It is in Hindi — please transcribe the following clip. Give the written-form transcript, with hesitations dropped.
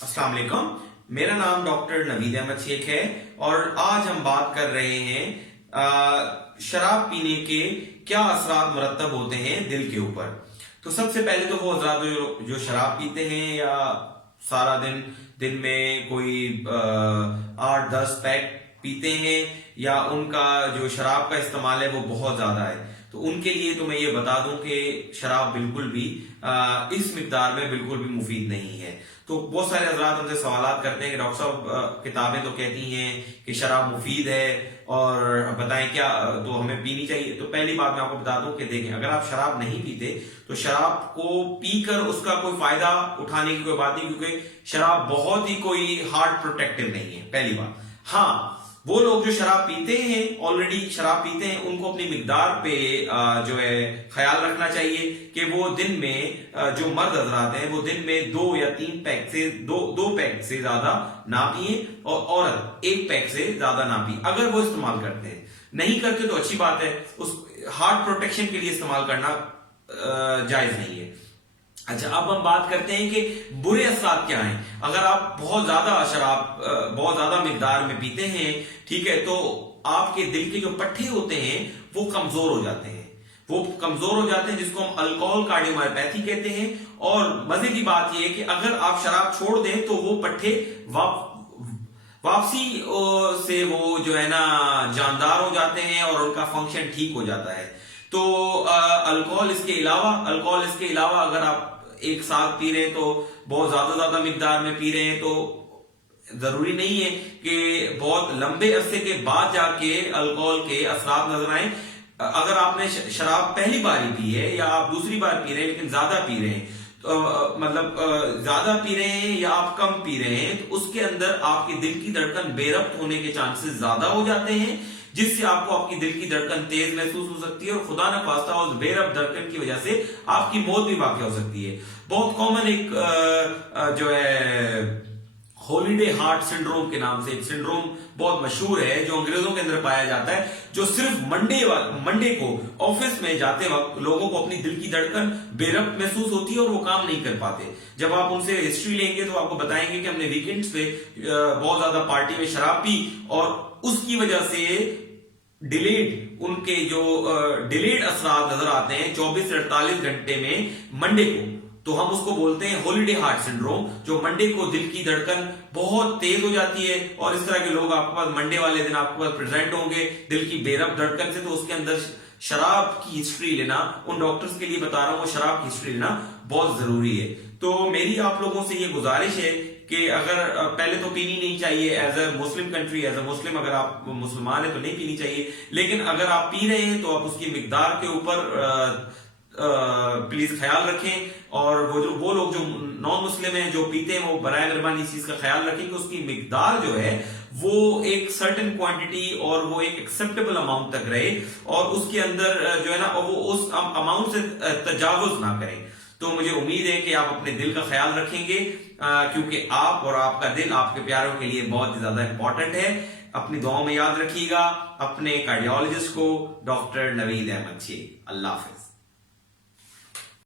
अस्सलाम वालेकुम। मेरा नाम डॉक्टर नवीद अहमद शेख है और आज हम बात कर रहे हैं शराब पीने के क्या असरात मुरतब होते हैं दिल के ऊपर। तो सबसे पहले तो वो हजरात जो शराब पीते हैं या सारा दिन में कोई 8-10 पैक पीते हैं या उनका जो शराब का इस्तेमाल है वो बहुत ज्यादा है, तो उनके लिए तो मैं ये बता दूं कि शराब बिल्कुल भी इस मिकदार में बिल्कुल भी मुफीद नहीं है। तो बहुत सारे हजरात हमसे सवाल करते हैं कि डॉक्टर साहब किताबें तो कहती हैं कि शराब मुफीद है और बताएं क्या तो हमें पीनी चाहिए। तो पहली बात मैं आपको बता दूं कि देखें, अगर आप शराब नहीं पीते तो शराब को पीकर उसका कोई फायदा उठाने की कोई बात नहीं, क्योंकि शराब बहुत ही कोई हार्ट प्रोटेक्टिव नहीं है, पहली बात। हाँ, वो लोग जो शराब पीते हैं, ऑलरेडी शराब पीते हैं, उनको अपनी मिकदार पे जो है ख्याल रखना चाहिए कि वो दिन में जो मर्द हजरात हैं वो दिन में 2 या 3 पैक से दो पैक से ज्यादा ना पिए और औरत 1 पैक से ज्यादा ना पिए। अगर वो इस्तेमाल करते हैं, नहीं करते तो अच्छी बात है, उस हार्ट प्रोटेक्शन के लिए इस्तेमाल करना जायज नहीं है। अच्छा, अब हम बात करते हैं कि बुरे असरात क्या हैं। अगर आप बहुत ज्यादा शराब बहुत ज्यादा मिकदार में पीते हैं, ठीक है, तो आपके दिल के जो पट्टे होते हैं वो कमजोर हो जाते हैं, जिसको हम अल्कोहल कार्डियोमायोपैथी कहते हैं। और मजे की बात यह है कि अगर आप शराब छोड़ दें तो वो पट्टे वापसी से वो जो है ना जानदार हो जाते हैं और उनका फंक्शन ठीक हो जाता है। तो अल्कोहल इसके अलावा अगर आप एक साथ पी रहे हैं तो बहुत ज्यादा मिकदार में पी रहे हैं, तो जरूरी नहीं है कि बहुत लंबे अरसे के बाद जाके अल्कोहल के असरात नजर आए। अगर आपने शराब पहली बार ही पी है या आप दूसरी बार पी रहे हैं लेकिन ज्यादा पी रहे हैं, तो ज्यादा पी रहे हैं या आप कम पी रहे हैं, तो उसके अंदर आपके दिल की धड़कन बेरब्त होने के चांसेस ज्यादा हो जाते हैं, जिससे आपको आपकी दिल की धड़कन तेज महसूस हो सकती है और खुदा न खास्ता उस बेरब्त धड़कन की वजह से आपकी मौत भी वाक़ हो सकती है। बहुत कॉमन एक जो है हॉलीडे हार्ट सिंड्रोम के नाम से एक सिंड्रोम बहुत मशहूर है, जो अंग्रेजों के अंदर पाया जाता है, जो सिर्फ मंडे को ऑफिस में जाते वक्त लोगों को अपनी दिल की धड़कन बेरब्त महसूस होती है और वो काम नहीं कर पाते। जब आप उनसे हिस्ट्री लेंगे तो आपको बताएंगे कि हमने वीकेंड्स पे बहुत ज्यादा पार्टी में शराब पी और उसकी वजह से उनके जो डिलेड असरात नजर आते हैं 24 से 48 घंटे में मंडे को, तो हम उसको बोलते हैं हॉलीडे हार्ट सिंड्रोम। जो मंडे को दिल की धड़कन बहुत तेज हो जाती है और इस तरह के लोग आपके पास मंडे वाले दिन आपके पास प्रेजेंट होंगे दिल की बेरब्त धड़कन से। तो उसके अंदर शराब की हिस्ट्री लेना, उन डॉक्टर्स के लिए बता रहा हूं, शराब की हिस्ट्री लेना बहुत जरूरी है। तो मेरी आप लोगों से ये गुजारिश है कि अगर पहले तो पीनी नहीं चाहिए as a Muslim country, as a Muslim अगर आप मुसलमान है तो नहीं पीनी चाहिए, लेकिन अगर आप पी रहे हैं तो आप उसकी मिकदार के ऊपर प्लीज ख्याल रखें। और वो लोग जो नॉन मुस्लिम हैं जो पीते हैं वो बराए मेहरबानी इस चीज का ख्याल रखें कि उसकी मिकदार जो है वो एक सर्टेन क्वांटिटी और वो एक एक्सेप्टेबल अमाउंट तक रहे और उसके अंदर जो है ना वो उस अमाउंट से तजावुज ना करें। तो मुझे उम्मीद है कि आप अपने दिल का ख्याल रखेंगे, क्योंकि आप और आपका दिल आपके प्यारों के लिए बहुत ज्यादा इंपॉर्टेंट है। अपनी दुआओं में याद रखिएगा अपने कार्डियोलॉजिस्ट को, डॉक्टर नवीद अहमद शेख। अल्लाह हाफिज।